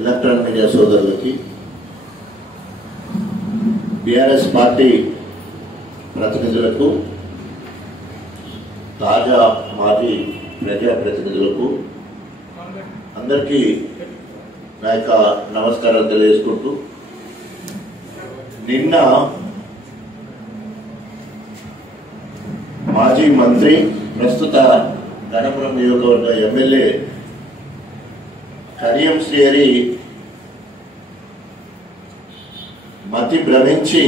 Electronic media సోదరులకి, BRS party ప్రతినిధులకు, తాజా మాజీ ప్రజాప్రతినిధులకు అందరికీ నా యొక్క నమస్కారాలు తెలియజేసుకుంటూ, నిన్న మాజీ మంత్రి, ప్రస్తుత గణపురం నియోజకవర్గ ఎమ్మెల్యే కడియం శ్రీహరి మతి భ్రమించి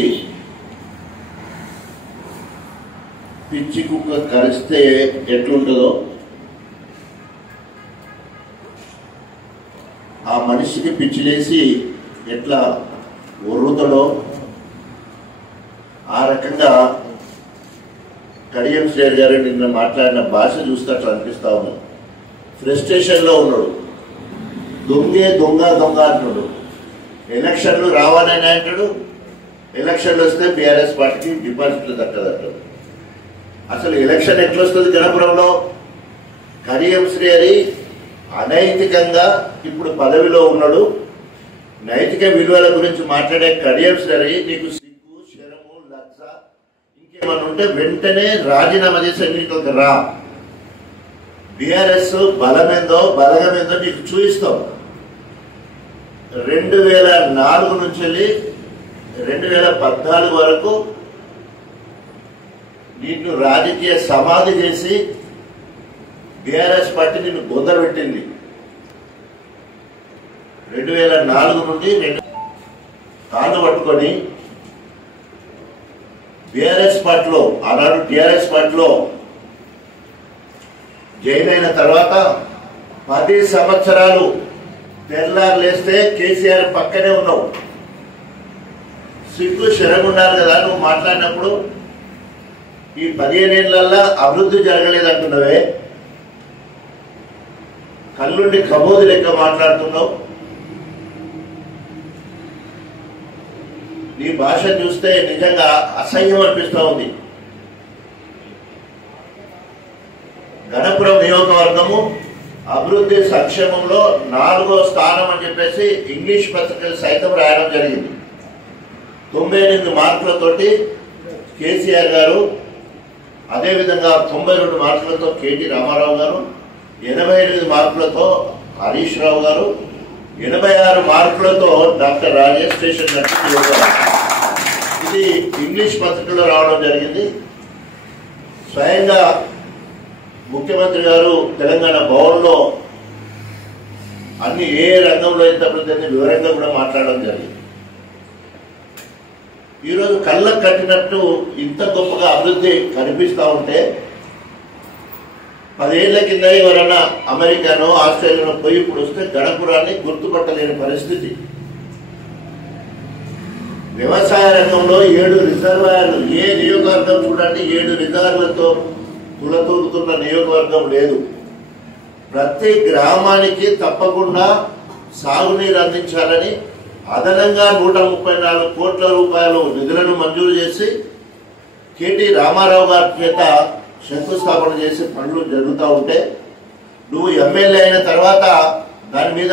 పిచ్చి కుక్క కరిస్తే ఎట్లుంటుందో ఆ మనిషికి పిచ్చిలేసి ఎట్లా ఒర్రుతాడో ఆ రకంగా కడియం శ్రీహరి గారు నిన్న మాట్లాడిన భాష చూస్తే అట్లా అనిపిస్తా ఉన్నాడు. ఫ్రస్ట్రేషన్లో ఉన్నాడు. దొంగే దొంగ దొంగ అంటున్నాడు. ఎలక్షన్లు రావాలని అంటాడు, ఎలక్షన్లు వస్తే బీఆర్ఎస్ పార్టీకి డిపాజిట్లు దక్కదంటాడు. అసలు ఎలక్షన్ ఎట్లొస్తుంది గణపురంలో? కడియం శ్రీహరి అనైతికంగా ఇప్పుడు పదవిలో ఉన్నాడు. నైతిక విలువల గురించి మాట్లాడే కడియం శ్రీహరి నీకు సిగ్గు, శరము, లజ్జ ఇంకేమన్నా ఉంటే వెంటనే రాజీనామా చేసి ఎన్నికలకు రా. బీఆర్ఎస్ బలమేందో బలగమేందో నీకు చూపిస్తాం. 2004 నుంచి వెళ్ళి 2014 వరకు నిన్ను రాజకీయ సమాధి చేసి బీఆర్ఎస్ పార్టీ నిన్ను బొందబెట్టింది. 2004 నుండి కాళ్ళు పట్టుకొని బీఆర్ఎస్ పార్టీలో, ఆనాడు టీఆర్ఎస్ పార్టీలో జైన్ అయిన తర్వాత 10 సంవత్సరాలు తెల్లారు లేస్తే కేసీఆర్ పక్కనే ఉన్నావు. సిగ్గు శరం ఉండాలి కదా నువ్వు మాట్లాడినప్పుడు. ఈ 15 ఏళ్లలో అభివృద్ధి జరగలేదంటున్నావే, కళ్ళుండి కబోది లెక్క మాట్లాడుతున్నావు. నీ భాష చూస్తే నిజంగా అసహ్యం అనిపిస్తూ ఉంది. గణపురం నియోజకవర్గము అభివృద్ధి సంక్షేమంలో 4వ స్థానం అని చెప్పేసి ఇంగ్లీష్ పత్రికలు సైతం రాయడం జరిగింది. 98 మార్కులతోటి కేసీఆర్ గారు, అదేవిధంగా 92 మార్కులతో కేటీ రామారావు గారు, 88 మార్కులతో హరీష్ రావు గారు, 86 మార్కులతో డాక్టర్ రాజేష్ స్టేషన్ గారు. ఇది ఇంగ్లీష్ పత్రికలో రావడం జరిగింది. స్వయంగా ముఖ్యమంత్రి గారు తెలంగాణ భవన్లో అన్ని ఏ రంగంలో ఎంత అభివృద్ధి వివరంగా కూడా మాట్లాడడం జరిగింది. ఈరోజు కళ్ళకు కట్టినట్టు ఇంత గొప్పగా అభివృద్ధి కనిపిస్తూ ఉంటే 10 ఏళ్ల కింద ఎవరైనా అమెరికానో ఆస్ట్రేలియానో పోయి ఇప్పుడు వస్తే గణపురాన్ని గుర్తుపట్టలేని పరిస్థితి. వ్యవసాయ రంగంలో 7 రిజర్వాయర్లు, ఏ నియోజకవర్గం చూడండి 7 రిజర్వాయర్లతో తులతూగుతున్న నియోజకవర్గం లేదు. ప్రతి గ్రామానికి తప్పకుండా సాగునీరు అందించాలని అదనంగా 134 కోట్ల రూపాయలు నిధులను మంజూరు చేసి కేటీ రామారావు గారి చేత శంకుస్థాపన చేసి పనులు జరుగుతూ ఉంటే, నువ్వు ఎమ్మెల్యే అయిన తర్వాత దాని మీద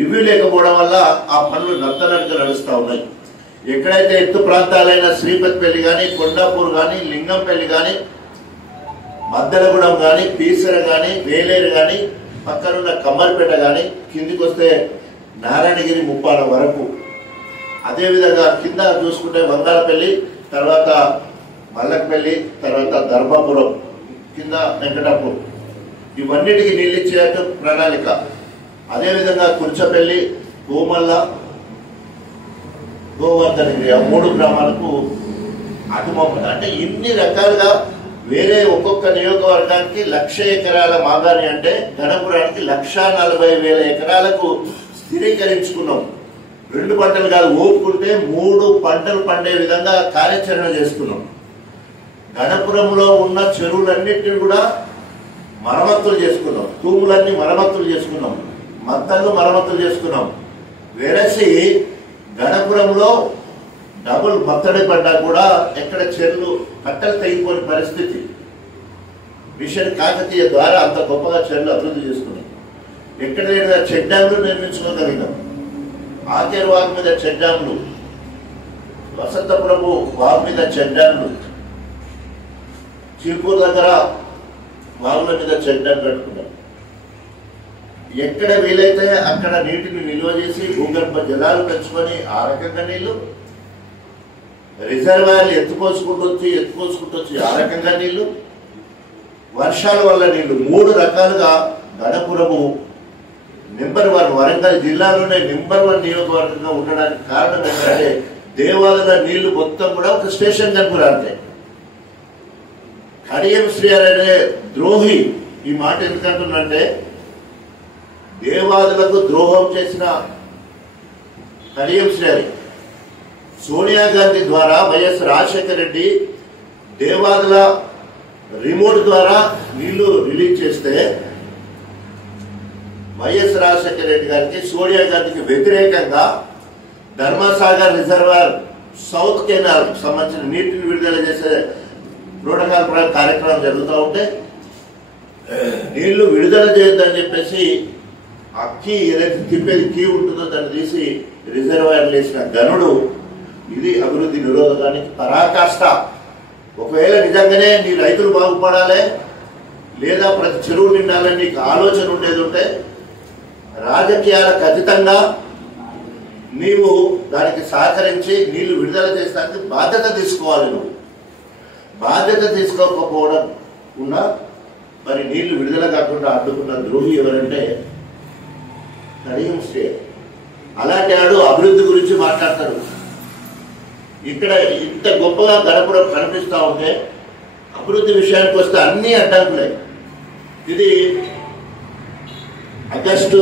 రివ్యూ లేకపోవడం వల్ల ఆ పనులు నత్తనట్టుగా నడుస్తూ ఉన్నాయి. ఎక్కడైతే ఎత్తు ప్రాంతాలైన శ్రీపతిపల్లి కానీ, కొండాపూర్ కానీ, లింగంపల్లి కానీ, మద్దెలగూడెం కానీ, పీసర కానీ, వేలేరు కానీ, పక్కనున్న కమ్మరిపేట కానీ, కిందికి వస్తే నారాయణగిరి ముప్పాల వరకు, అదేవిధంగా కింద చూసుకుంటే వంగాలపల్లి, తర్వాత మల్లకపల్లి, తర్వాత ధర్మాపురం, కింద వెంకటాపూర్, ఇవన్నిటికీ నీళ్ళిచ్చే ప్రణాళిక. అదేవిధంగా కుర్చపల్లి, గోమల్ల, గోవర్ధనగిరి, ఆ 3 గ్రామాలకు అటుమొక్క. అంటే ఇన్ని రకాలుగా వేరే ఒక్కొక్క నియోజకవర్గానికి 1,00,000 ఎకరాల మాగాని అంటే గణపురానికి 1,40,000 ఎకరాలకు స్థిరీకరించుకున్నాం. 2 పంటలు కాదు, ఓపుకుంటే 3 పంటలు పండే విధంగా కార్యాచరణ చేసుకున్నాం. గణపురంలో ఉన్న చెరువులన్నింటినీ కూడా మరమ్మతులు చేసుకున్నాం, తూములన్నీ మరమ్మతులు చేసుకున్నాం, మత్తళ్ళు మరమ్మతులు చేసుకున్నాం. వేరేసి గణపురంలో డబుల్ మత్తడి పడ్డా కూడా ఎక్కడ చెరువులు కట్టలు తెగిపోయిన పరిస్థితి. మిషన్ కాకతీయ ద్వారా అంత గొప్పగా చెరువులు అభివృద్ధి చేసుకున్నాం. ఎక్కడ లేని చెక్ డ్యాంలు నిర్మించుకోగలిగినాం. ఆకేరు వాగు మీద చెక్ డ్యాంలు, వసంతపురము వాగు మీద చెక్ డ్యాంలు, చిలుకూరు దగ్గర వాగుల మీద చెక్ డ్యాం కట్టుకున్నాం. ఎక్కడ వీలైతే అక్కడ నీటిని నిల్వ చేసి భూగర్భ జలాలు పెంచుకొని ఆ రకంగా నీళ్లు, రిజర్వాయర్లు ఎత్తుకోసుకుంటూ వచ్చి ఆ రకంగా నీళ్లు, వర్షాల వల్ల నీళ్లు, 3 రకాలుగా గణపురము నెంబర్ 1 వరంగల్ జిల్లాలోనే నెంబర్ 1 నియోజకవర్గంగా ఉండడానికి కారణం ఏంటంటే దేవాలయ నీళ్లు మొత్తం కూడా ఒక స్టేషన్ గణపురం. అంతే. కడియం శ్రీహరి అనే ద్రోహి ఈ మాట ఎందుకంటున్నంటే దేవాదులకు ద్రోహం చేసిన కడియం శ్రీహరి సోనియా గాంధీ ద్వారా వైఎస్ రాజశేఖర రెడ్డి దేవాదుల రిమోట్ ద్వారా నీళ్లు రిలీజ్ చేస్తే వైఎస్ రాజశేఖర రెడ్డి గారికి సోనియా గాంధీకి వ్యతిరేకంగా ధర్మసాగర్ రిజర్వాయర్ సౌత్ కెనాల్ సంబంధించిన నీటిని విడుదల చేసే ప్రోటోకాల్ కార్యక్రమం జరుగుతూ ఉంటే నీళ్లు విడుదల చేయొద్దని చెప్పేసి ఆ కీ ఏదైతే తిప్పేది కీ ఉంటుందో దాన్ని తీసి రిజర్వాయర్ వేసిన గనుడు. ఇది అభివృద్ధి నిరోధకానికి పరాకాష్ట. ఒకవేళ నిజంగానే నీ రైతులు బాగుపడాలి లేదా ప్రతి చెరువు నిండాలని నీకు ఆలోచన ఉండేది ఉంటే రాజకీయాలకు అతీతంగా నీవు దానికి సహకరించి నీళ్లు విడుదల చేసడానికి బాధ్యత తీసుకోవాలి. నువ్వు బాధ్యత తీసుకోకపోవడం ఉన్నా మరి నీళ్లు విడుదల కాకుండా అడ్డుకున్న ద్రోహి ఎవరంటే కడియం శ్రీహరి. అలాంటి వాడు అభివృద్ధి గురించి మాట్లాడతాడు. ఇక్కడ ఇంత గొప్పగా గణపురం కనిపిస్తూ ఉంటే అభివృద్ధి విషయానికి వస్తే అన్ని అడ్డంకులే. ఇది ఆగస్టు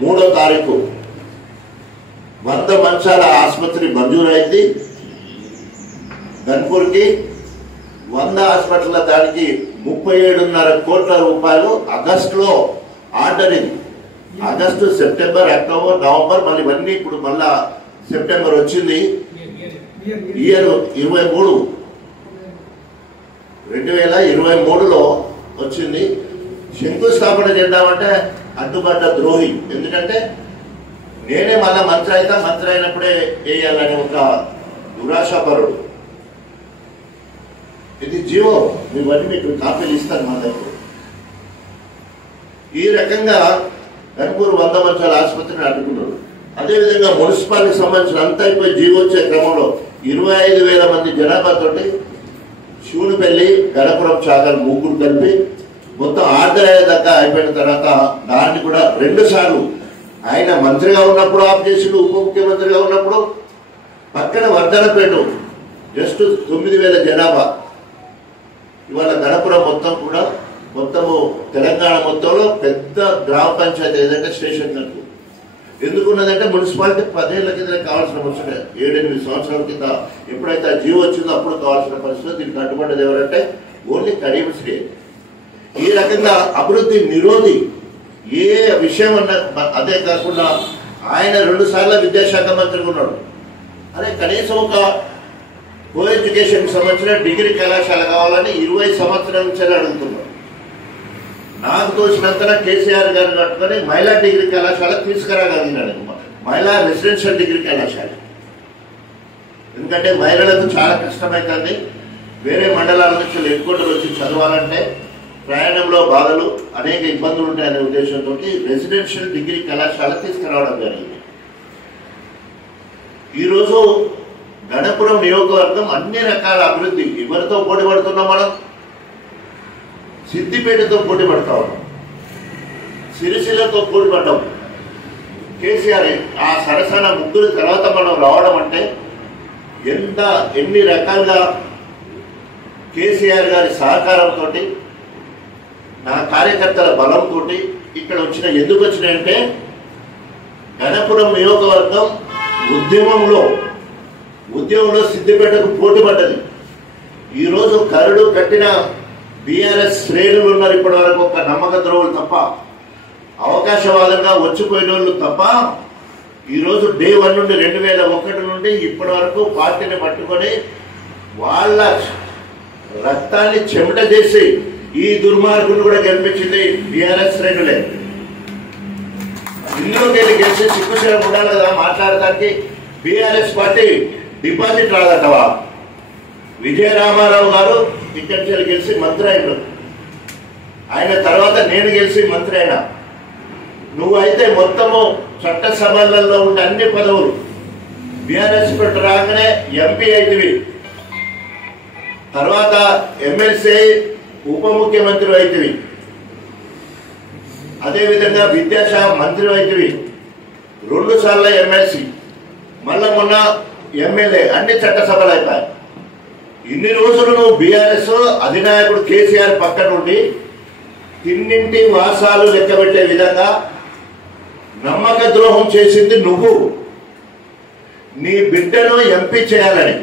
3వ తారీఖు 100 మంచాల ఆసుపత్రి మంజూరైంది గన్పూర్కి. 100 హాస్పిటల్ దానికి 37.5 కోట్ల రూపాయలు ఆగస్టులో ఆర్డర్. ఇది ఆగస్టు, సెప్టెంబర్, అక్టోబర్, నవంబర్, మళ్ళీ ఇవన్నీ ఇప్పుడు మళ్ళా సెప్టెంబర్ వచ్చింది. ఇయర్ 2023లో వచ్చింది. శంకుస్థాపన చేద్దామంటే అడ్డుపడ్డ ద్రోహి. ఎందుకంటే నేనే మళ్ళా మంత్రి అయినప్పుడే వేయాలని ఒక దురాశాపరుడు. ఇది జీవో, ఇవన్నీ మీకు కాపీలు ఇస్తాను మా దగ్గర. ఈ రకంగా గన్పూర్ 100 మంచాల ఆసుపత్రిని అడ్డుకున్నారు. అదేవిధంగా మున్సిపాలిటీకి సంబంధించిన అంతా అయిపోయి జీవో వచ్చే క్రమంలో 25,000 మంది జనాభాతోటి శివునిపల్లి, గణపురం చాగల్ 3 కలిపి మొత్తం ఆర్డర్ అయ్యేదాకా అయిపోయిన తర్వాత దాన్ని కూడా 2 సార్లు ఆయన మంత్రిగా ఉన్నప్పుడు ఆఫ్ చేసిండు, ఉప ముఖ్యమంత్రిగా ఉన్నప్పుడు. పక్కన వర్ధనపేట జస్ట్ 9,000 జనాభా. ఇవాళ గణపురం మొత్తం కూడా మొత్తము తెలంగాణ మొత్తంలో పెద్ద గ్రామ పంచాయతీ ఏదంటే స్టేషన్ గంటలు. ఎందుకున్నదంటే మున్సిపాలిటీ 10 ఏళ్ల కింద కావాల్సిన ముచ్చట, 7-8 సంవత్సరాల కింద ఎప్పుడైతే ఆ జీవో వచ్చిందో అప్పుడు కావాల్సిన పరిస్థితి. దీనికి అడ్డుపడ్డది ఎవరంటే ఓన్లీ కడియం శ్రీహరి. ఈ రకంగా అభివృద్ధి నిరోధి. ఏ విషయం అన్న అదే కాకుండా ఆయన 2 సార్లు విద్యాశాఖ మంత్రిగా ఉన్నాడు. అదే కనీసం ఒక కో ఎడ్యుకేషన్ సంబంధించిన డిగ్రీ కళాశాల కావాలని 20 సంవత్సరాల నుంచి అడుగుతున్నాడు. నాకు తోచినంత కేసీఆర్ గారు కట్టుకొని మహిళా డిగ్రీ కళాశాల తీసుకురాగలిగినాడు. మహిళా రెసిడెన్షియల్ డిగ్రీ కళాశాల. ఎందుకంటే మహిళలకు చాలా కష్టమవుతుంది. వేరే మండలాల నుంచి ఎక్కువ వచ్చి చదవాలంటే ప్రయాణంలో బాధలు, అనేక ఇబ్బందులు ఉంటాయనే ఉద్దేశంతో రెసిడెన్షియల్ డిగ్రీ కళాశాల తీసుకురావడం జరిగింది. ఈరోజు గణపురం నియోజకవర్గం అన్ని రకాల అభివృద్ధి. ఎవరితో పోటీ పడుతున్నాం మనం? సిద్దిపేటతో పోటీ పడతా ఉన్నాం, సిరిసిల్లతో పోటీ పడ్డాం. కేసీఆర్ ఆ సరసన 3 తర్వాత మనం రావడం అంటే ఎన్ని రకాలుగా కేసీఆర్ గారి సహకారంతో, నా కార్యకర్తల బలంతో ఇక్కడ ఎందుకు వచ్చినాయంటే గణపురం నియోజకవర్గం ఉద్యమంలో సిద్దిపేటకు పోటీ పడ్డది. ఈరోజు కరడు కట్టిన బీఆర్ఎస్ శ్రేణులు ఉన్నారు ఇప్పటి వరకు. ఒక నమ్మక ద్రోవులు తప్ప, అవకాశవాదంగా వచ్చిపోయిన వాళ్ళు తప్ప, ఈరోజు డే 1 నుండి 2001 నుండి ఇప్పటి వరకు పార్టీని పట్టుకొని వాళ్ళ రక్తాన్ని చెమట చేసి ఈ దుర్మార్గులు కూడా గెలిపించింది బీఆర్ఎస్ శ్రేణులే. ఇందులోకి వెళ్ళి గెలిచి సిగ్గుశరం ఉండాలి కదా మాట్లాడటానికి. బీఆర్ఎస్ పార్టీ డిపాజిట్ రాదటవా? విజయరామారావు గారు ఇక్కడి నుంచి గెలిచి మంత్రి అయినాడు. ఆయన తర్వాత నేను గెలిచి మంత్రి అయినా. నువ్వైతే మొత్తము చట్టసభలలో ఉండే అన్ని పదవులు బీఆర్ఎస్ పెట్టి రాగానే ఎంపీ అయితివి, తర్వాత ఎమ్మెల్సీ ఉప ముఖ్యమంత్రి అయితివి, అదేవిధంగా విద్యాశాఖ మంత్రి అయితివి, 2 సార్లు ఎమ్మెల్సీ, మళ్ళా మొన్న ఎమ్మెల్యే, అన్ని చట్టసభలు అయిపోయాయి. ఇన్ని రోజులు నువ్వు బీఆర్ఎస్ అధినాయకుడు కేసీఆర్ పక్క నుండి తిన్నింటి వాసాలు లెక్కబెట్టే విధంగా నమ్మక ద్రోహం చేసింది నువ్వు. నీ బిడ్డను ఎంపీ చేయాలని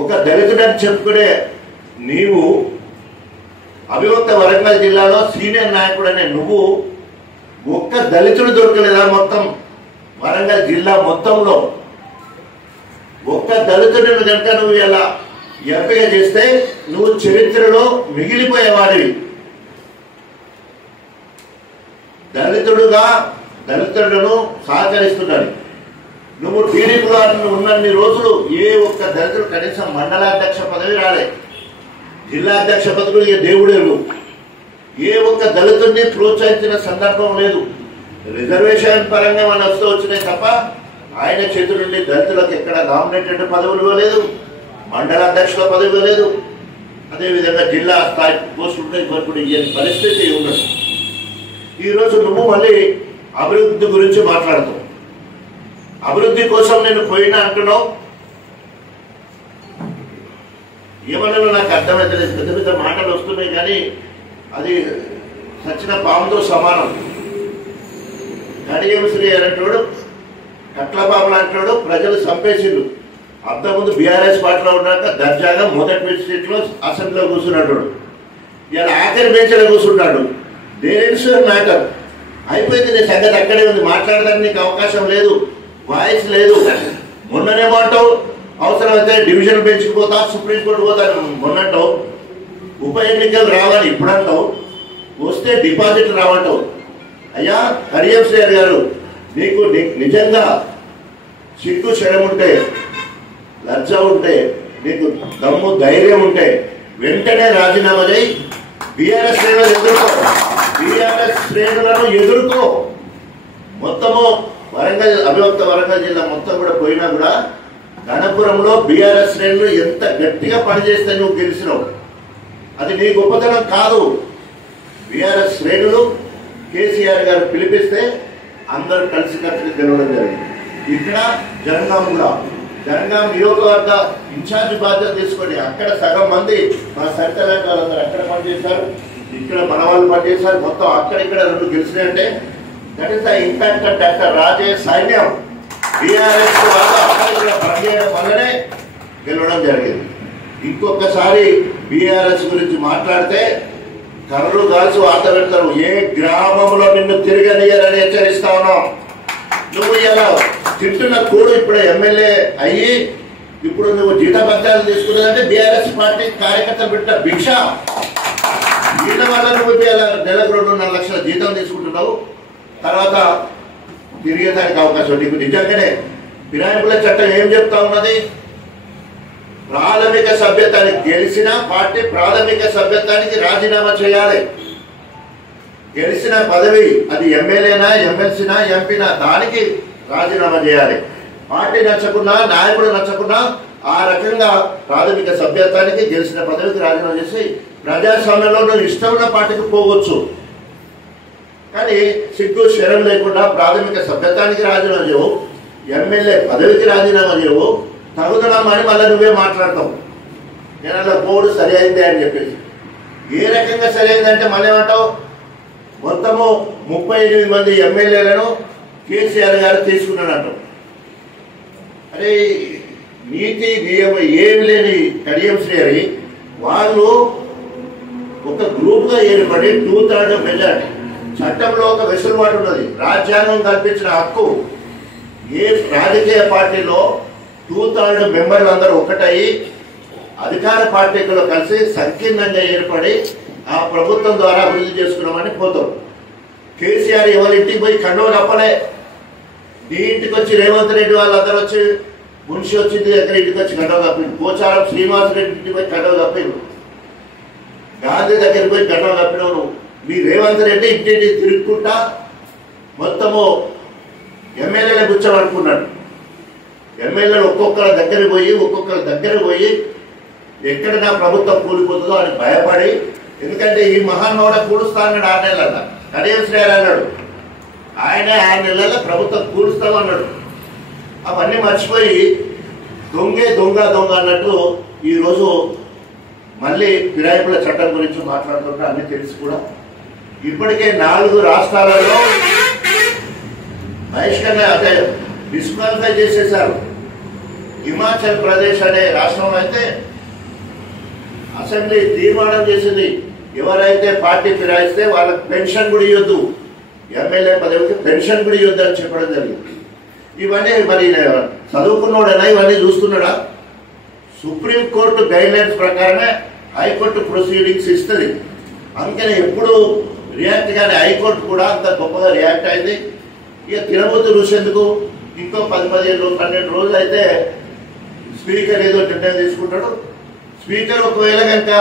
ఒక దళితుడని చెప్పుకునే నీవు, అవిభక్త వరంగల్ జిల్లాలో సీనియర్ నాయకుడు అనే నువ్వు, ఒక్క దళితుడు దొరకలేదా మొత్తం వరంగల్ జిల్లా మొత్తంలో? ఒక్క దళితుడిని కనుక నువ్వు ఇలా ఎంపిక చేస్తే నువ్వు చరిత్రలో మిగిలిపోయేవాడివి. దళితుడును సహకరిస్తున్నాడు. నువ్వు టీడీపీలో ఉన్నన్ని రోజులు ఏ ఒక్క దళితుడు కనీసం మండలాధ్యక్ష పదవి రాలే, జిల్లా అధ్యక్ష పదవులు ఇక దేవుడేరు. ఏ ఒక్క దళితుడిని ప్రోత్సహించిన సందర్భం లేదు. రిజర్వేషన్ పరంగా మన వస్తూ వచ్చినాయి తప్ప ఆయన చేతుల నుండి దళితులకు ఎక్కడ నామినేటెడ్ పదవులు ఇవ్వలేదు, మండలాధ్యక్షుల పదవి ఇవ్వలేదు, అదేవిధంగా జిల్లా స్థాయి పోస్టులు ఇప్పుడు ఇయ్యని పరిస్థితి ఉండదు. ఈరోజు నువ్వు మళ్ళీ అభివృద్ధి గురించి మాట్లాడుతావు. అభివృద్ధి కోసం నేను పోయినా అంటున్నావు. ఏమన్నా నాకు అర్థమైతే పెద్ద పెద్ద మాటలు వస్తున్నాయి కానీ అది సచిన పాముతో సమానం. కడియం శ్రీ అంటాడు, కట్లపాములు అంటాడు, ప్రజలు చంపేసిండు. అంతకుముందు బీఆర్ఎస్ పార్టీలో ఉన్నాక దర్జాగా మొదటి సీట్లో అసెంబ్లీలో కూర్చున్నాడు. ఇలా ఆఖరి బెంచ్లో కూర్చుంటాడు. దేనిశ్వర్ మ్యాటర్ అయిపోయింది. నీ సంగతి అక్కడే ఉంది. మాట్లాడడానికి నీకు అవకాశం లేదు, వాయిస్ లేదు. మొన్ననేమంటావు అవసరమైతే డివిజన్ బెంచ్కి పోతా, సుప్రీంకోర్టు పోతా మొన్నంటావు. ఉప ఎన్నికలు రావాలి ఇప్పుడంటావు, వస్తే డిపాజిట్ రావంటావు. అయ్యా కడియం శ్రీహరి గారు, నీకు నిజంగా సిగ్గు శరం ఉంటే, లజ్జ ఉంటే, నీకు దమ్ము ధైర్యం ఉంటే వెంటనే రాజీనామా చేయి. బీఆర్ఎస్ శ్రేణులను ఎదుర్కో, బీఆర్ఎస్ శ్రేణులను ఎదుర్కో. మొత్తము వరంగల్ అవిభక్త వరంగల్ జిల్లా మొత్తం కూడా పోయినా కూడా గణపురంలో బీఆర్ఎస్ శ్రేణులు ఎంత గట్టిగా పనిచేస్తే నువ్వు గెలిచినావు. అది నీ గొప్పతనం కాదు. బీఆర్ఎస్ శ్రేణులు కేసీఆర్ గారు పిలిపిస్తే అందరూ కలిసి గెలవడం జరిగింది. ఇక్కడ జనగాం నియోజకవర్గ ఇన్ఛార్జ్ బాధ్యత తీసుకొని అక్కడ సగం మంది మా సరితలాంటి వాళ్ళందరూ అక్కడ పనిచేశారు, ఇక్కడ మన వాళ్ళు పనిచేశారు. మొత్తం అక్కడిక్కడ 2 గెలిచినాయంటే that is the impact of doctor Rajesh సైన్యం. బీఆర్ఎస్ వాళ్ళు పనిచేయడం వల్లనే గెలవడం జరిగింది. ఇంకొకసారి బీఆర్ఎస్ గురించి మాట్లాడితే కర్రలు కాల్చి వార్త పెడతారు. ఏ గ్రామంలో నిన్ను తిరగనియరని హెచ్చరిస్తా ఉన్నాం. నువ్వు ఇలా తింటున్న కూడు ఇప్పుడు ఎమ్మెల్యే అయ్యి ఇప్పుడు నువ్వు జీతభత్యాలు తీసుకున్నదంటే బీఆర్ఎస్ పార్టీ కార్యకర్తలు పెట్టిన భిక్ష. వీళ్ళ వల్ల నువ్వు నెలకు 2.5 లక్షల జీతం తీసుకుంటున్నావు. తర్వాత తిరిగేదానికి అవకాశం నీకు. నిజంగానే ఫిరాయింపుల చట్టం ఏం చెప్తా ఉన్నది? ప్రాథమిక సభ్యత్వానికి గెలిచిన పార్టీ ప్రాథమిక సభ్యత్వానికి రాజీనామా చేయాలి. గెలిచిన పదవి అది ఎమ్మెల్యేనా, ఎమ్మెల్సీనా, ఎంపీనా, దానికి రాజీనామా చేయాలి. పార్టీ నచ్చకున్నా, నాయకుడు నచ్చకున్నా ఆ రకంగా ప్రాథమిక సభ్యత్వానికి గెలిచిన పదవికి రాజీనామా చేసి ప్రజాస్వామ్యంలో నువ్వు ఇష్టం ఉన్న పార్టీకి పోవచ్చు. కానీ సిగ్గు శరం లేకుండా ప్రాథమిక సభ్యత్వానికి రాజీనామా చేయవు, ఎమ్మెల్యే పదవికి రాజీనామా చేయవు, తగుదనమ్మా అని మళ్ళీ నువ్వే మాట్లాడతావు. నేను అలా పోడు సరి అయిందే అని చెప్పేసి. ఏ రకంగా సరి అయిందంటే మళ్ళీ ఏమంటావు? మొత్తము 38 మంది ఎమ్మెల్యేలను కేసీఆర్ గారు తీసుకున్నాడంట. అరే నీతి నియమం ఏమి లేని కడియం శ్రీహరి వాళ్ళు ఒక గ్రూప్ గా ఏర్పడి 2/3 మెజార్టీ. చట్టంలో ఒక వెసులుబాటు ఉన్నది. రాజ్యాంగం కల్పించిన హక్కు. ఏ రాజకీయ పార్టీలో 2/3 మెంబర్లు అందరూ ఒకటయ్యి అధికార పార్టీలో కలిసి సంకీర్ణంగా ఏర్పడి ఆ ప్రభుత్వం ద్వారా అభివృద్ధి చేసుకున్నామని పోతాం. కేసీఆర్ ఎవరి ఇంటికి పోయి కండువ కప్పలే. నీ ఇంటికి వచ్చి రేవంత్ రెడ్డి వాళ్ళందరూ వచ్చి మున్షి వచ్చింది దగ్గర ఇంటికి వచ్చి కండువ కప్పిండు. పోచారం శ్రీనివాసరెడ్డి ఇంటికి పోయి కండువ కప్పిండు. గాంధీ దగ్గరికి పోయి కండువ కప్పినావు నువ్వు. మీ రేవంత్ రెడ్డి ఇంటింటి తిరుగుకుంటా మొత్తము ఎమ్మెల్యేలే కూర్చోబడుకున్నాడు. ఎమ్మెల్యేలు ఒక్కొక్కరి దగ్గర పోయి ఎక్కడ నా ప్రభుత్వం కూలిపోతుందో అని భయపడి, ఎందుకంటే ఈ మహానుభావుడ కూలుస్తా అన్నాడు 6 నెలల కడియం శ్రేయర్ అన్నాడు. ఆయనే 6 నెలల ప్రభుత్వం కూలుస్తామన్నాడు. అవన్నీ మర్చిపోయి దొంగ అన్నట్టు ఈరోజు మళ్ళీ ఫిరాయింపుల చట్టం గురించి మాట్లాడుతుంటే అన్ని తెలిసి కూడా ఇప్పటికే 4 రాష్ట్రాలలో బహిష్కరణ అంటే డిస్క్వాలిఫై చేసేశారు. హిమాచల్ ప్రదేశ్ అనే రాష్ట్రంలో అయితే అసెంబ్లీ తీర్మానం చేసింది, ఎవరైతే పార్టీ ఫిరాయిస్తే వాళ్ళకి పెన్షన్ కూడా ఇవ్వద్దు, ఎమ్మెల్యే పదవికి పెన్షన్ కూడా ఇవ్వద్దు అని చెప్పడం జరిగింది. ఇవన్నీ మరి చదువుకున్నాడైనా ఇవన్నీ చూస్తున్నాడా? సుప్రీంకోర్టు గైడ్ లైన్స్ ప్రకారమే హైకోర్టు ప్రొసీడింగ్స్ ఇస్తుంది. అందుకని ఎప్పుడు రియాక్ట్ కానీ హైకోర్టు కూడా అంత గొప్పగా రియాక్ట్ అయింది. ఇక తినబోతు చూసేందుకు ఇంకో 10-12 రోజులు అయితే స్పీకర్ ఏదో నిర్ణయం తీసుకుంటాడు. స్పీకర్ ఒకవేళ కనుక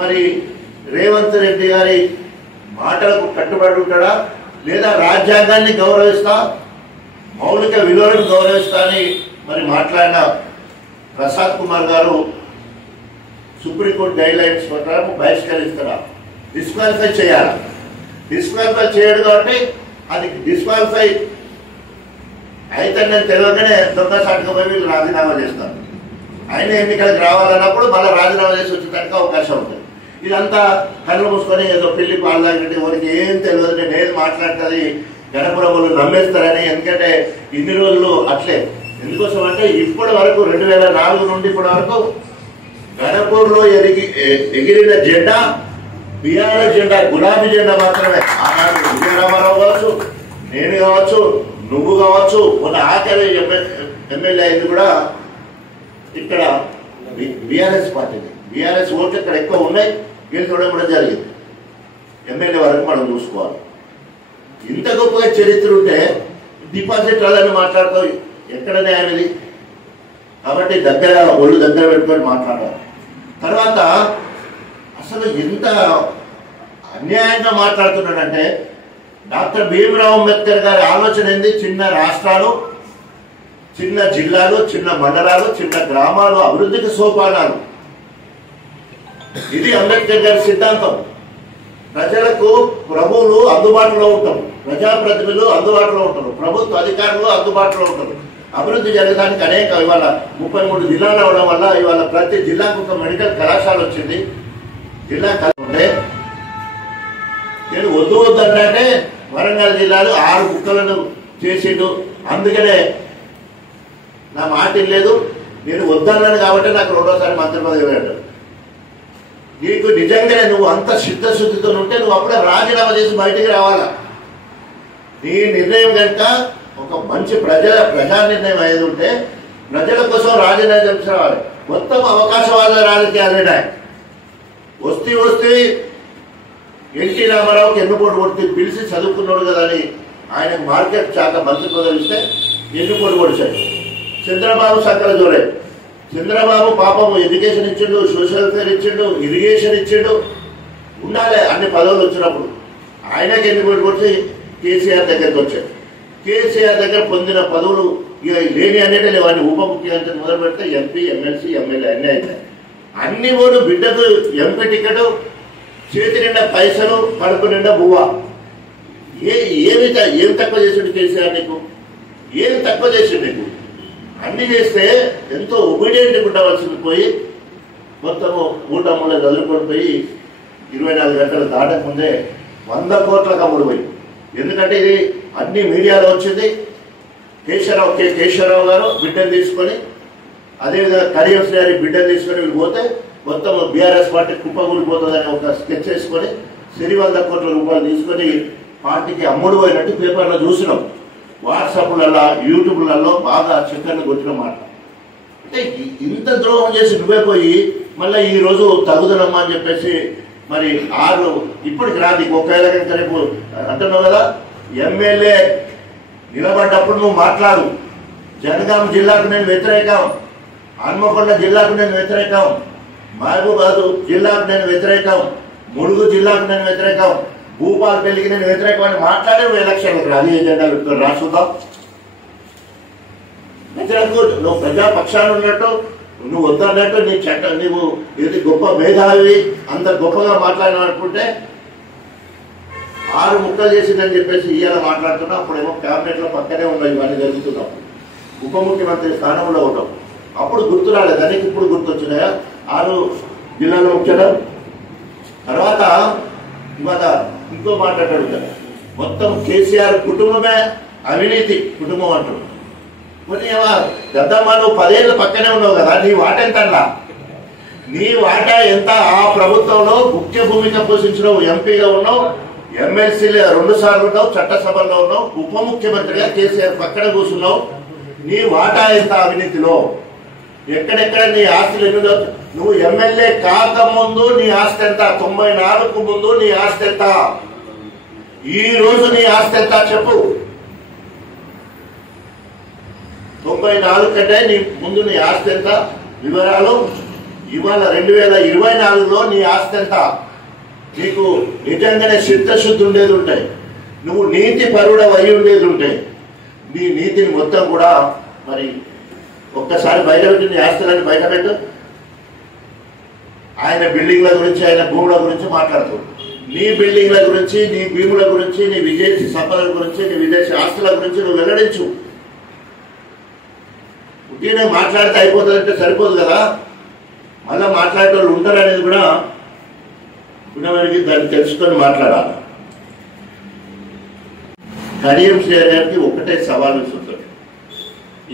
మరి రేవంత్ రెడ్డి గారి మాటలకు కట్టుబడి ఉంటాడా, లేదా రాజ్యాంగాన్ని గౌరవిస్తా, మౌలిక విలువలను గౌరవిస్తా అని మరి మాట్లాడిన ప్రసాద్ కుమార్ గారు సుప్రీంకోర్టు గైడ్ లైన్స్ ప్రకారం బహిష్కరిస్తారా, డిస్క్వాలిఫై చేయాలా? డిస్క్వాలిఫై చేయడు కాబట్టి అది డిస్క్వాలిఫై అయితే నేను తెలియగానే దొంగసాటుగా పోయి వీళ్ళు రాజీనామా చేస్తారు. ఆయన ఎన్నికలకు రావాలన్నప్పుడు మళ్ళీ రాజీనామా చేసి వచ్చేదానికి అవకాశం ఉంటుంది. ఇదంతా కళ్ళు మూసుకొని ఏదో పెళ్లి పాల్గొంటే ఎవరికి ఏం తెలియదు, నేను ఏది మాట్లాడుతుంది గణపురములు నమ్మేస్తారని. ఎందుకంటే ఇన్ని రోజులు అట్లే. ఎందుకోసం అంటే ఇప్పటి వరకు 2004 నుండి ఇప్పటి వరకు గణపూర్లో ఎగిరిన జెండా బీఆర్ఎస్ జెండా, గులాబీ జెండా మాత్రమే. ఆనాడు విజయరామారావు కావచ్చు, నేను కావచ్చు, నువ్వు కావచ్చు, మొన్న ఆఖరి ఎమ్మెల్యే అయింది కూడా ఇక్కడ బీఆర్ఎస్ పార్టీని. బీఆర్ఎస్ ఓట్లు ఇక్కడ ఎక్కువ ఉన్నాయి, గెలుచడం కూడా జరిగింది. ఎమ్మెల్యే వరకు మనం చూసుకోవాలి. ఇంత గొప్పగా చరిత్ర ఉంటే డిపాజిట్ వాళ్ళని మాట్లాడుతూ ఎక్కడ న్యాయం? కాబట్టి ఒళ్ళు దగ్గర పెట్టుకొని మాట్లాడాలి. తర్వాత అసలు ఎంత అన్యాయంగా మాట్లాడుతున్నాడంటే, డాక్టర్ భీమరావు అంబేద్కర్ గారి ఆలోచన ఏంది? చిన్న రాష్ట్రాలు, చిన్న జిల్లాలు, చిన్న మండలాలు, చిన్న గ్రామాలు అభివృద్ధికి సోపానాలు. ఇది అంబేద్కర్ గారి సిద్ధాంతం. ప్రజలకు ప్రభువులు అందుబాటులో ఉంటారు, ప్రజాప్రతినిధులు అందుబాటులో ఉంటారు, ప్రభుత్వ అధికారులు అందుబాటులో ఉంటారు. అభివృద్ధి జరగడానికి అనేక ఇవాళ 33 జిల్లాలు అవడం వల్ల ఇవాళ ప్రతి జిల్లాకు ఒక మెడికల్ కళాశాల వచ్చింది. జిల్లా ఉంటే నేను వద్దు అంటే వరంగల్ జిల్లాలో 6 బుక్కలను చేసిండు. అందుకనే నా మాట లేదు, నేను వద్దన్నాను కాబట్టి నాకు 2వ మంత్రి పదవి అంటారు. నీకు నిజంగానే నువ్వు అంత సిద్ధశుద్ధితో ఉంటే నువ్వు అప్పుడే రాజీనామా చేసి బయటికి రావాలా. నీ నిర్ణయం కనుక ఒక మంచి ప్రజా నిర్ణయం అయ్యేది ఉంటే ప్రజల కోసం రాజీనామా చేసి రావాలి. మొత్తం అవకాశవాద రాజకీయాలు వస్తే ఎన్టీ రామారావుకి ఎన్నుపోటు కొట్టి పిలిచి చదువుకున్నాడు కదా అని ఆయనకు మార్కెట్ శాఖ మంత్రి పదవి ఇస్తే ఎన్నుపోటు కొడిచాడు. చంద్రబాబు సకల జోరే. చంద్రబాబు పాపము ఎడ్యుకేషన్ ఇచ్చిండు, సోషల్ వెల్ఫేర్ ఇచ్చిండు, ఇరిగేషన్ ఇచ్చిండు. ఉండాలి అన్ని పదవులు వచ్చినప్పుడు. ఆయనకి ఎన్నుపోటు కొట్టి కేసీఆర్ దగ్గరికి వచ్చాడు. కేసీఆర్ దగ్గర పొందిన పదవులు ఇక లేని అనేటే లేవు. అన్ని ఉప ముఖ్యమంత్రి మొదలు పెడితే ఎంపీ, ఎమ్మెల్సీ, ఎమ్మెల్యే అన్నీ అవుతాయి. అన్ని ఓడు బిడ్డకు ఎంపీ టికెట్, చేతి నిండా పైసలు, కడుపు నిండా బువ్వ. ఏం తక్కువ చేసిండు కేసీఆర్ నీకు? ఏం తక్కువ చేసిండు నీకు? అన్ని చేస్తే ఎంతో ఒబీడియంట్ ఉండవలసింది పోయి మొత్తము ఊటములో చదువుకొని పోయి 24 గంటలు దాటకముందే 100 కోట్లకు అమ్ముడుపోయి. ఎందుకంటే ఇది అన్ని మీడియాలో వచ్చింది. కేశవరావు గారు బిడ్డను తీసుకొని, అదేవిధంగా కడియం శ్రీ బిడ్డను తీసుకొని వీళ్ళు పోతే మొత్తం బీఆర్ఎస్ పార్టీ కుప్పకూలిపోతుందని ఒక స్కెచ్ వేసుకొని 100 కోట్ల రూపాయలు తీసుకొని పార్టీకి అమ్ముడు పోయినట్టు పేపర్లో చూసినాం. వాట్సాప్లలో, యూట్యూబ్లలో బాగా చక్కర్లు కొట్టిన మాట. అంటే ఇంత ద్రోహం చేసి నువ్వే పోయి మళ్ళీ ఈరోజు తగుదనమ్మా అని చెప్పేసి మరి 6 ఇప్పటికి రాదు. ఒకవేళ కనుక రేపు అంటున్నావు కదా, ఎమ్మెల్యే నిలబడ్డప్పుడు నువ్వు మాట్లాడు. జనగాం జిల్లాకు నేను వ్యతిరేకం, హన్మకొండ జిల్లాకు నేను వ్యతిరేకం, మహబూబాబాద్ జిల్లాకు నేను వ్యతిరేకం, ములుగు జిల్లాకు నేను వ్యతిరేకం, భూపాలపల్లికి నేను వ్యతిరేకం అని మాట్లాడే ఎలక్షన్లకు రాదు. ఏ జెండా పెట్టుకొని రాసుకుందాం. నువ్వు ప్రజాపక్షాలు ఉన్నట్టు, నువ్వు వద్దన్నట్టు, నీ చట్టం నువ్వు ఇది గొప్ప మేధావి అంత గొప్పగా మాట్లాడిననుకుంటే 6 ముక్కలు చేసిందని చెప్పేసి ఇవాళ మాట్లాడుతున్నా. అప్పుడేమో క్యాబినెట్ లో పక్కనే ఉన్నాయి ఇవన్నీ జరుగుతున్నాం. ఉప ముఖ్యమంత్రి స్థానంలో ఉంటాం. అప్పుడు గుర్తు రాలేదు, దానికి ఇప్పుడు గుర్తొచ్చినాయా 6 జిల్లాలో ముఖ్యంగా. తర్వాత ఇవాళ ఇంకో మాట్లాడాడు కదా, మొత్తం కేసీఆర్ కుటుంబమే అవినీతి కుటుంబం అంటున్నాడు. గద్దమ్మ నువ్వు 10 ఏళ్ళు పక్కనే ఉన్నావు కదా, నీ వాట ఎంతలా? నీ వాటా ఎంత? ఆ ప్రభుత్వంలో ముఖ్య భూమిక పోషించినావు, ఎంపీగా ఉన్నావు, ఎమ్మెల్సీలు 2 సార్లు ఉన్నావు, చట్టసభలో ఉన్నావు, ఉప ముఖ్యమంత్రిగా కేసీఆర్ పక్కన కూర్చున్నావు. నీ వాటా ఎంత అవినీతిలో? ఎక్కడెక్కడ నీ ఆస్తులు ఎన్నుదో? నువ్వు ఎమ్మెల్యే కాకముందు నీ ఆస్తి ఎంత? 94కు ముందు నీ ఆస్తి ఎంత? ఈ రోజు నీ ఆస్తి ఎంత చెప్పు. 94 కంటే నీ ముందు నీ ఆస్తి ఎంత? వివరాలు ఇవాళ 2024లో నీ ఆస్తి ఎంత? నీకు నిజంగానే చిత్తశుద్ధి ఉండేది ఉంటాయి, నువ్వు నీతి పరుడ అయి ఉండేది ఉంటాయి. నీ నీతిని మొత్తం కూడా మరి ఒక్కసారి బయటపెట్టి, నీ ఆస్తులని బయటపెట్టు. ఆయన బిల్డింగ్ల గురించి, ఆయన భూముల గురించి మాట్లాడుతూ, నీ బిల్డింగ్ల గురించి, నీ భూముల గురించి, నీ విదేశీ సంపదల గురించి, నీ విదేశీ ఆస్తుల గురించి నువ్వు వెల్లడించు. ఉట్టినే మాట్లాడితే అయిపోతుందంటే సరిపోదు కదా, మళ్ళీ మాట్లాడే వాళ్ళు ఉంటారు అనేది కూడా ఉన్నవారికి దాన్ని తెలుసుకొని మాట్లాడాలి. కడియం శ్రీ గారికి ఒకటే సవాల్ విసురుతాడు.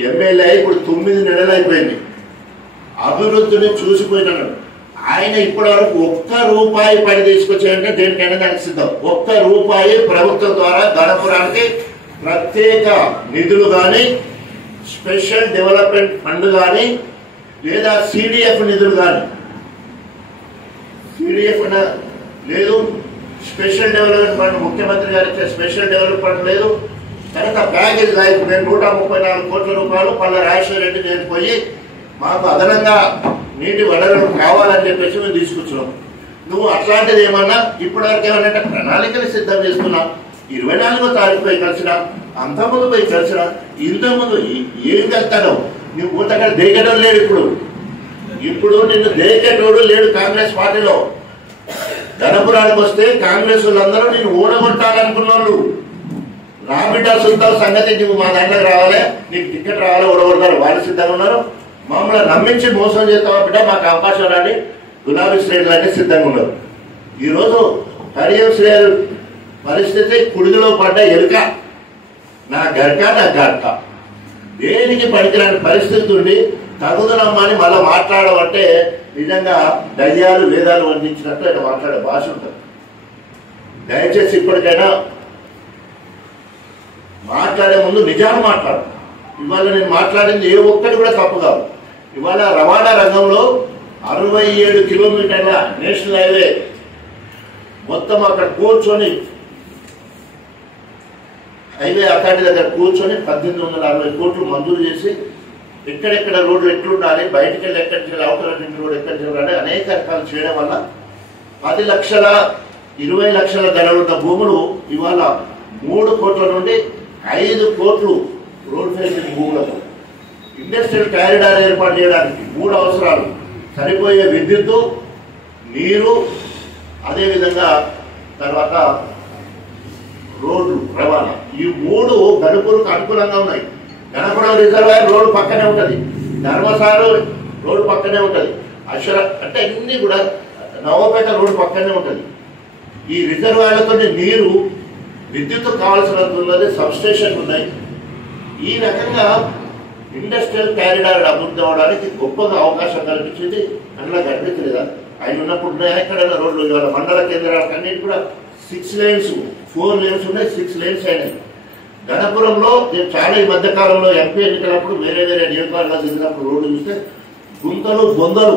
ఎమ్మెల్యే ఇప్పుడు 9 నెలలు అయిపోయింది, అభివృద్ధిని చూసిపోయినాడు. ఆయన ఇప్పటి వరకు ₹1 పని తీసుకొచ్చాడంటే దేనికైనా దానికి సిద్ధం. ₹1 ప్రభుత్వం ద్వారా గణపురానికి ప్రత్యేక నిధులు కానీ, స్పెషల్ డెవలప్మెంట్ ఫండ్ కానీ, లేదా సిడిఎఫ్ నిధులు కానీ, సిడిఎఫ్ లేదు, స్పెషల్ డెవలప్మెంట్ ఫండ్ ముఖ్యమంత్రి గారు ఇచ్చే స్పెషల్ డెవలప్మెంట్ లేదు. కనుక ప్యాకేజ్ లైఫ్ నేను ₹134 కోట్ల పల్ల రాజశేఖర రెడ్డి నేర్పోయి మాకు అదనంగా నీటి వనరులు కావాలని చెప్పేసి మేము తీసుకొచ్చినాం. నువ్వు అట్లాంటిది ఏమన్నా ఇప్పటివరకు ఏమన్నా ప్రణాళికలు సిద్ధం చేసుకున్నా? 24వ తారీఖు పోయి కలిసినా, అంతకుముందు పోయి కలిసినా, ఇంతకుముందు ఏం కలుస్తాడో నువ్వు పోతే దేగడం లేడు. ఇప్పుడు నిన్ను దేగేటోడు లేడు కాంగ్రెస్ పార్టీలో. గణపురానికి వస్తే కాంగ్రెస్ వాళ్ళందరూ నేను ఓడగొట్టాలనుకున్న వాళ్ళు. రాబిడ్డ సుల్తాన్ సంగతి నువ్వు మా దాంట్లోకి రావాలి, నీకు టికెట్ రావాలి, ఓడగొడతారు, వాళ్ళు సిద్ధంగా ఉన్నారు. మమ్మల్ని నమ్మించి మోసం చేస్తావా బిడ్డ, మాకు అవకాశం రాని గులాబీ శ్రేణులన్నీ సిద్ధంగా ఉన్నారు. ఈరోజు కడియం శ్రేణుల పరిస్థితి కుడిదిలో పడ్డ ఎలుక, నా గడక నా గడక, దేనికి పనికిరాని పరిస్థితి ఉండి తగుదనమ్మని మళ్ళీ మాట్లాడమంటే నిజంగా దయ్యాలు వేదాలు వర్ణించినట్టు ఆయన మాట్లాడే భాష ఉంటుంది. దయచేసి ఇప్పటికైనా మాట్లాడే ముందు నిజాలు మాట్లాడు. ఇవాళ నేను మాట్లాడింది ఏ ఒక్కటి కూడా తప్పు కాదు. ఇవాళ రవాణా రంగంలో 67 కిలోమీటర్ల నేషనల్ హైవే మొత్తం అక్కడ కూర్చొని, హైవే అథారిటీ దగ్గర కూర్చొని 1860 కోట్లు మంజూరు చేసి ఎక్కడెక్కడ రోడ్లు ఎట్లుండాలి, బయటికి వెళ్ళి ఎక్కడికి వెళ్ళి అవుటర్ రోడ్ ఎక్కడికి వెళ్ళాలి అనేక రకాలు చేయడం వల్ల 10 లక్షల 20 లక్షల ధరలున్న భూములు ఇవాళ 3 కోట్ల నుండి 5 కోట్లు రోడ్ ఫేసింగ్ భూములకు. ఇండస్ట్రియల్ కారిడార్ ఏర్పాటు చేయడానికి 3 అవసరాలు: సరిపోయే విద్యుత్తు, నీరు, అదేవిధంగా తర్వాత రోడ్లు రవాణా. ఈ 3 గణపురకు అనుకూలంగా ఉన్నాయి. గణపురం రిజర్వాయర్ రోడ్డు పక్కనే ఉంటుంది, ధర్మసారు రోడ్డు పక్కనే ఉంటుంది, అక్షర అంటే అన్ని కూడా నవపేట రోడ్డు పక్కనే ఉంటుంది. ఈ రిజర్వాయర్లతో నీరు, విద్యుత్ కావాల్సినది, సబ్స్టేషన్ ఉన్నాయి. ఈ రకంగా ఇండస్ట్రియల్ కారిడార్ అభివృద్ధి అవడానికి గొప్పగా అవకాశం కల్పించింది. అందులో కనిపించలేదా? ఆయన ఉన్నప్పుడు ఉన్నాయా ఎక్కడైనా రోడ్లు? ఇవాళ మండల కేంద్రాలకు అన్నిటి కూడా 6 లేన్స్ 4 లేన్స్ ఉన్నాయి, 6 లేన్స్ అయినాయి. గణపురంలో నేను చాలా ఈ మధ్య కాలంలో ఎంపీ ఎన్నికలప్పుడు వేరే వేరే నియోజకవర్గాలు తిరిగినప్పుడు రోడ్లు చూస్తే గుంతలు బొందలు.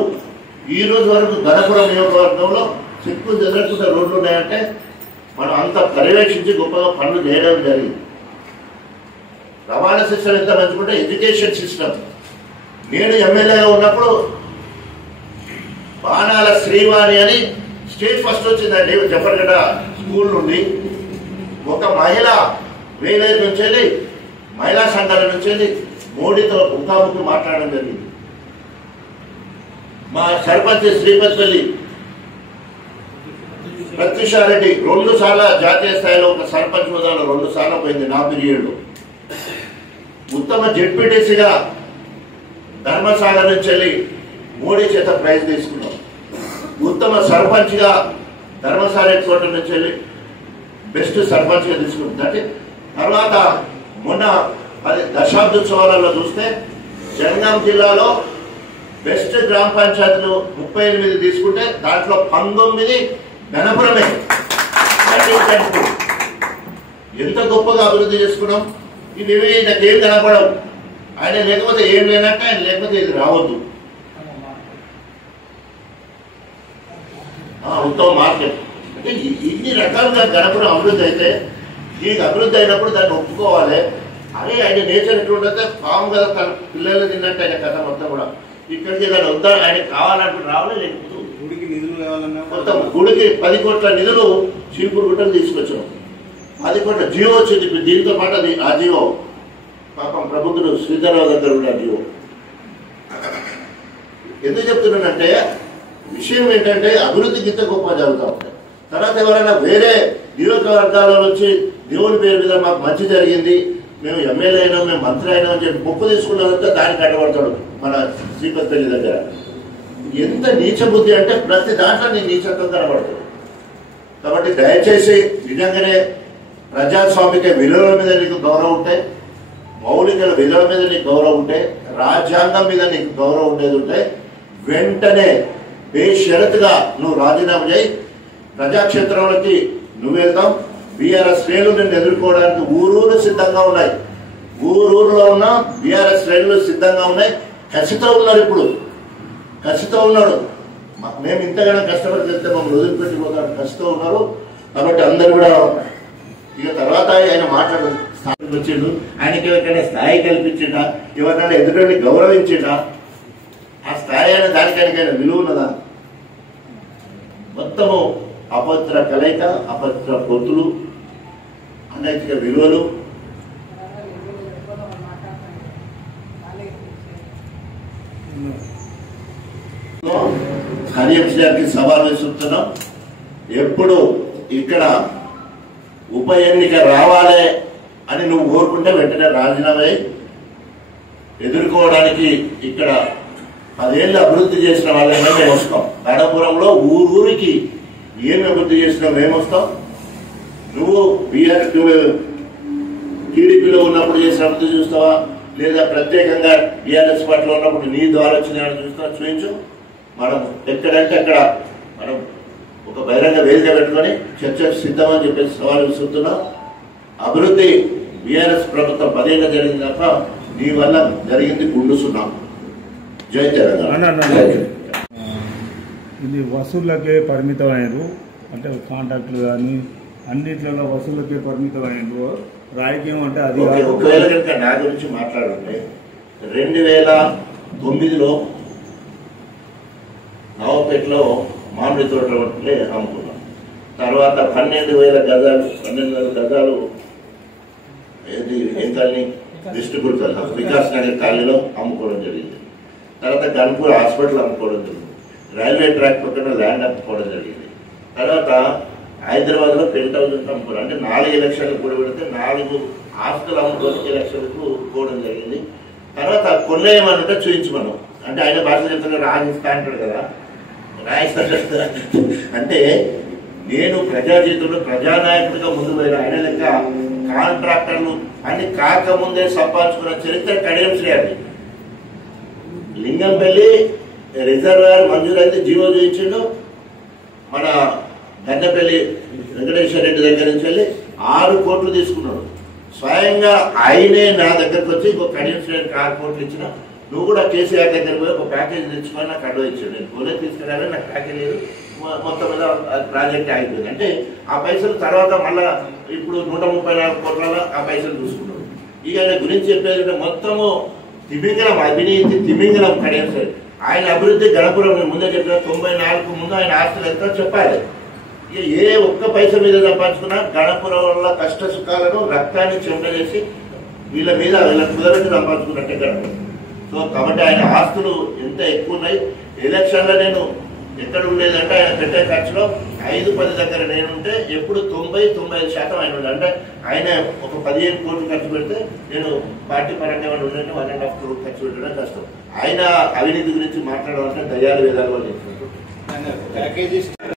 ఈ రోజు వరకు గణపురం నియోజకవర్గంలో చెక్కులు చెదరకుండా రోడ్లు ఉన్నాయంటే మనం అంత పర్యవేక్షించి గొప్పగా పనులు చేయడం జరిగింది. రవాణా సిస్టమ్ ఎంత మంచుకుంటే ఎడ్యుకేషన్ సిస్టమ్. నేను ఎమ్మెల్యేగా ఉన్నప్పుడు బాణాల శ్రీవాణి అని స్టేట్ ఫస్ట్ వచ్చిందండి జఫర్గఢ స్కూల్ నుండి. ఒక మహిళ వేలేరు నుంచి వెళ్ళి మహిళా సంఘాల నుంచి వెళ్ళి మోడీతో ముఖాముఖి మాట్లాడడం జరిగింది. మా సర్పంచ్ శ్రీపతిపల్లి ప్రత్యుషారెడ్డి 2 సార్లు జాతీయ స్థాయిలో ఒక సర్పంచ్ హోదాలో 2 సార్లు పోయింది నా పీరియడ్లో. ఉత్తమ జెడ్పీటీసీగా ధర్మసాగర్ నుంచి వెళ్ళి మోడీ చేత ప్రైజ్ తీసుకున్నాం. ఉత్తమ సర్పంచ్ గా ధర్మసాగర్ కోట నుంచి వెళ్ళి బెస్ట్ సర్పంచ్ గా తీసుకుంటుంది. అంటే తర్వాత మొన్న 10 దశాబ్దోత్సవాలలో చూస్తే జనగాం జిల్లాలో బెస్ట్ గ్రామ పంచాయతీలు 38 తీసుకుంటే దాంట్లో 19 గణపురమే. ఎంత గొప్పగా అభివృద్ధి చేసుకున్నాం. ఇవి నాకేం కనపడవు. ఆయన లేకపోతే ఏం లేనట్టు, ఆయన లేకపోతే ఇది రావద్దు. ఉత్తమ మార్కెట్ అంటే ఇన్ని రకాలుగా గణపురం అభివృద్ధి అయితే ఈ అభివృద్ధి అయినప్పుడు దాన్ని ఒప్పుకోవాలి. అదే ఆయన నేచర్ ఎటువంటి పాము కదా తన పిల్లలు తిన్నట్టు ఆయన కథ మొత్తం కూడా. ఇక్కడికి దాన్ని వద్దా ఆయన కావాలంటే రావాలి. లేకపోతే గుడికి నిధులు కావాలన్నా మొత్తం గుడికి 10 కోట్ల నిధులు చీపురు గుట్టలు తీసుకొచ్చాం. 10 కోట్ల జియో వచ్చింది. దీంతో పాటు అది ఆ జియో పాపం ప్రభుత్వుడు శ్రీధరరావు దగ్గర ఉన్న జియో. ఎందుకు చెప్తున్నానంటే విషయం ఏంటంటే అభివృద్ధి గింత గొప్ప జరుగుతూ ఉంటాయి. తర్వాత ఎవరైనా వేరే నియోజకవర్గాల నుంచి దేవుని పేరు మీద మాకు మంచి జరిగింది, మేము ఎమ్మెల్యే అయినా మేము మంత్రి అయినా అని చెప్పి మొక్కు తీసుకున్నారంటే దానికి అడ్డపడతాడు మన శ్రీపతిపల్లి దగ్గర. ఎంత నీచ బుద్ధి అంటే ప్రతి దాంట్లో నీ నీచత్వం కనబడుతుంది. కాబట్టి దయచేసి నిజంగానే ప్రజాస్వామిక విలువల మీద నీకు గౌరవం ఉంటే, మౌలిక విలువల మీద నీకు గౌరవం ఉంటే, రాజ్యాంగం మీద నీకు గౌరవం ఉండేది ఉంటే వెంటనే బేషరతుగా నువ్వు రాజీనామా చేయి. ప్రజాక్షేత్రంలోకి నువ్వు వెళ్తాం. బీఆర్ఎస్ శ్రేణులు నిన్ను ఎదుర్కోవడానికి ఊరూరు సిద్ధంగా ఉన్నాయి. ఊరూరులో ఉన్న బీఆర్ఎస్ శ్రేణులు సిద్ధంగా ఉన్నాయి. కసితో ఉన్నారు. ఇప్పుడు కసితో ఉన్నాడు. మేము ఇంతగానో కష్టపడి వెళ్తే మమ్మల్ని వదిలిపెట్టిపోతాడు. కసితో ఉన్నారు. కాబట్టి అందరు కూడా ఇక తర్వాత ఆయన మాట్లాడు స్థాయికి వచ్చిండు. ఆయనకి ఎవరికైనా స్థాయి కల్పించిండా, ఎవరికైనా ఎదుటి గౌరవించిండా? ఆ స్థాయి అయిన దానికైనా విలువ ఉన్నదా? మొత్తము అపవిత్ర కలయిక, అపవిత్ర పొత్తులు, అనైతిక విలువలు. హరివంశ్ గారికి సవాల్ విసురుతున్నాం. ఎప్పుడు ఇక్కడ ఉప ఎన్నిక రావాలి అని నువ్వు కోరుకుంటే వెంటనే రాజీనామా ఎదుర్కోవడానికి ఇక్కడ 10 ఏళ్ళు అభివృద్ధి చేసిన వాళ్ళైనా మేము వస్తాం. గణపురంలో ఊరికి ఏమి అభివృద్ధి చేసినా మేము వస్తాం. నువ్వు టీడీపీలో ఉన్నప్పుడు చేసిన అభివృద్ధి చూస్తావా, లేదా ప్రత్యేకంగా బీఆర్ఎస్ పార్టీలో ఉన్నప్పుడు నీ ద్వారా వచ్చిన చూస్తావా? చూపించు. మనం ఎక్కడంటే అక్కడ మనం ఒక బహిరంగ వేదిక పెట్టుకొని చర్చకు సిద్ధమని చెప్పేసి సవాలు విసురుతున్నాం. అభివృద్ధి బీఆర్ఎస్ ప్రభుత్వం 10 ఏళ్ళ జరిగింది తప్ప నీ వల్ల జరిగింది గుండుస్తున్నాం. జై తెలంగాణ. ఇది వసూళ్ళకే పరిమితమైనరు, అంటే కాంట్రాక్టులు కానీ అన్నింటిలో వసూళ్ళకే పరిమితమైనరు. రాజకీయం అంటే అది ఒకవేళ కనుక నా గురించి మాట్లాడుంటే 2009లో నవపేటలో మామిడి తోటలు అమ్ముకున్నాం. తర్వాత 12,000 గజాలు ఏది ఏం కాలనీ డిస్ట్రిబ్యూట్ వికాస్ నగర్ కాలనీలో అమ్ముకోవడం జరిగింది. తర్వాత గన్పూర్ హాస్పిటల్ అమ్ముకోవడం జరిగింది. రైల్వే ట్రాక్ పక్కన ల్యాండ్ అమ్ముకోవడం జరిగింది. తర్వాత హైదరాబాద్లో పెంట్ హౌస్ అమ్ముకోవడం, అంటే 4 లక్షలు కూడా పెడితే 4 ఆస్తులు అమ్ముకోవడానికి లక్షలకు పోవడం జరిగింది. తర్వాత కొన్నేయమనంటే చూపించమను అంటే ఆయన భాష చెప్తున్నారు రాజిస్తా అంటాడు కదా, రాయిస్తా అంటే నేను ప్రజాజీతులు ప్రజానాయకుడిగా ముందు పోయిన ఆయన లెక్క కాంట్రాక్టర్లు అన్ని కాకముందే సంపాదించుకున్న చరిత్ర కడియం శ్రేయాలి. లింగంపల్లి రిజర్వాయర్ మంజూరైతే జీవో చూపించిండు. మన గన్నపల్లి వెంకటేశ్వర రెడ్డి దగ్గర నుంచి వెళ్ళి 6 కోట్లు తీసుకున్నాడు. స్వయంగా ఆయనే నా దగ్గరకు వచ్చి ఇంకో కడియం శ్రేయానికి 6 కోట్లు ఇచ్చిన. నువ్వు కూడా కేసీఆర్ దగ్గర పోయి ఒక ప్యాకేజ్ తెచ్చుకొని నాకు అడ్డు ఇచ్చాడు. నేను పోలే తీసుకురాలి, నాకు ప్యాకేజ్ లేదు, మొత్తం మీద ప్రాజెక్ట్ ఆగిపోయింది. అంటే ఆ పైసలు తర్వాత మళ్ళా ఇప్పుడు 134 కోట్లలో ఆ పైసలు చూసుకున్నారు. ఇక ఆయన గురించి చెప్పేది మొత్తము తిమింగలం అవినీతి తిమింగలం కడేసి ఆయన అభివృద్ధి గణపురం ముందే చెప్పిన 94 ముందు ఆయన ఆస్తులు ఎంత చెప్పాలి. ఇక ఏ ఒక్క పైస మీద సంపాదించుకున్నా గణపురం వల్ల కష్ట సుఖాలను రక్తాన్ని చెమట చేసి వీళ్ళ కుదరబెట్టి సంపాదించుకున్నట్టే గణపురం. సో కాబట్టి ఆయన ఆస్తులు ఎంత ఎక్కువ ఉన్నాయి. ఎలక్షన్లో నేను ఎక్కడ ఉండేదంటే ఆయన పెట్టే ఖర్చులో 5-10 దగ్గర నేనుంటే ఎప్పుడు 90-95% ఆయన ఉండే. అంటే ఆయన ఒక 15 కోట్లు ఖర్చు పెడితే నేను పార్టీ పరంగా ఏమైనా ఉండంటే 1.5 crore ఖర్చు పెట్టడం కష్టం. ఆయన అవినీతి గురించి మాట్లాడడం అంటే దయ్యాలు వేదాలు వాళ్ళు చెప్తున్నారు.